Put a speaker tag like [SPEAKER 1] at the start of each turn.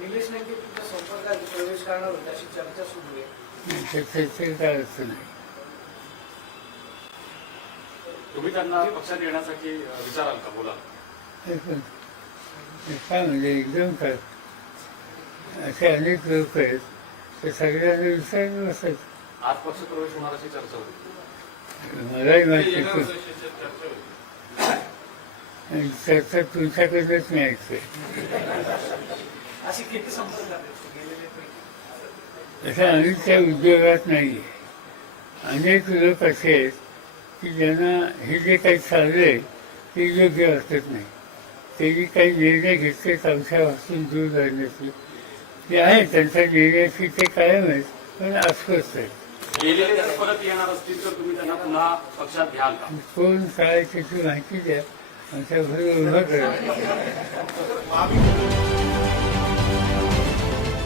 [SPEAKER 1] निलेश लंके तुमच्या संपर्कात प्रवेश करणार होते अशी चर्चा सुरू आहे.
[SPEAKER 2] काय नाही.
[SPEAKER 3] तुम्ही त्यांना पक्षात येण्यासाठी अ, विचाराल का? बोला.
[SPEAKER 2] ते पण- ते काय म्हणजे एकदम काय असे अनेक लोक आहेत ते सगळ्यांना विचारत असतात
[SPEAKER 3] आज पक्ष प्रवेश होणार अशी चर्चा होती.
[SPEAKER 2] मलाही माहिती चर्चा तुमच्याकडनंच मी ऐकतोय
[SPEAKER 1] अशी किती
[SPEAKER 2] असं आम्ही त्या उद्योगात नाही. अनेक लोक असे आहेत की ज्यांना हे जे काही चाललंय ते योग्य वाटत नाही. ते जे काही निर्णय घेतले अंशापासून दूर राहण्याचे. ते आहे त्यांच्या निर्णयाची ते कायम आहेत पण अस्वस्थ आहेत.
[SPEAKER 3] गेलेले जर परत येणार असतील तर तुम्ही त्यांना पुन्हा पक्षात घ्याल का?
[SPEAKER 2] कोण काय त्याची माहिती द्या. आमच्या घरी उभं करा.